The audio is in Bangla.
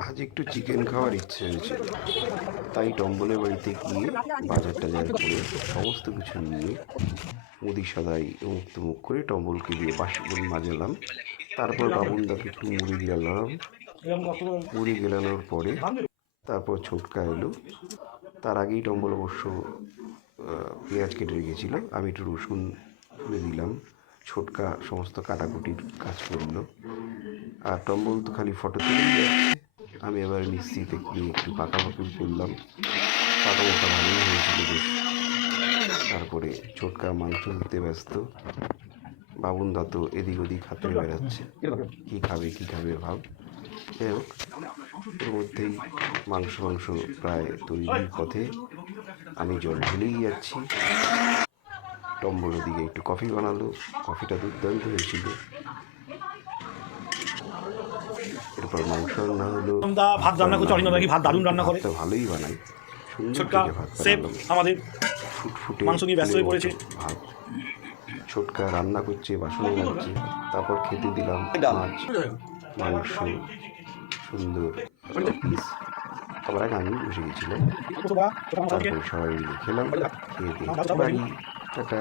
আজ একটু চিকেন খাওয়ার ইচ্ছে হয়েছে, তাই টম্বলের বাড়িতে গিয়ে বাজার টাজার করে সমস্ত কিছু নিয়ে মুদি সদাই মুখ তুমুখ করে টম্বলকে দিয়ে বাসন মাজালাম। তারপর বাবুনদাকে একটু মুড়ি গেলাম। মুড়ি গেলানোর পরে তারপর ছোটকা এলো। তার আগেই টম্বল অবশ্য পেঁয়াজ কেটে রেখেছিল, আমি একটু রসুন তুলে দিলাম। ছোটকা সমস্ত কাটাকুটির কাজ করলো। আর টম্বল তো খালি ফটো তুলেই যাচ্ছে। আমি এবার মিস্ত্রিতে গিয়ে একটু পাকাপাকি করলাম। পাকামোটা ভালোই হয়েছিল বেশ। তারপরে ছোটকা মাংস ধুতে ব্যস্ত। বাবুনদা তো এদিক ওদিক হাতে বেড়াচ্ছে, কী খাবে ভাব। যাই হোক, এর মধ্যেই মাংস প্রায় তৈরির পথে। আমি জল ঢেলেই যাচ্ছি। টম্বল ওদিকে একটু কফি বানালো, কফিটা দুর্দান্ত হয়েছিল। এরপর মাংস রান্না হলো। ভাত রান্না করছে অরিন্দম ভাত দারুণ রান্না করে, ভাতটা ভালোই বানাই, সুন্দর ছোটকা থেকে ভাত সেফ বানালাম। আমাদের ফুটফুটে মাংস নিয়ে ব্যস্ত হয়ে পড়েছে। ভাত। ছোটকা রান্না করছে, বাসন মাজছে। তারপর খেতে দিলাম মাছ, মাংস, সুন্দর পিস। সবার আগে আমি বসে গেছিলাম। তারপরে সবাই মিলে খেলাম। খেয়ে দিয়ে বাড়ি। টাটা।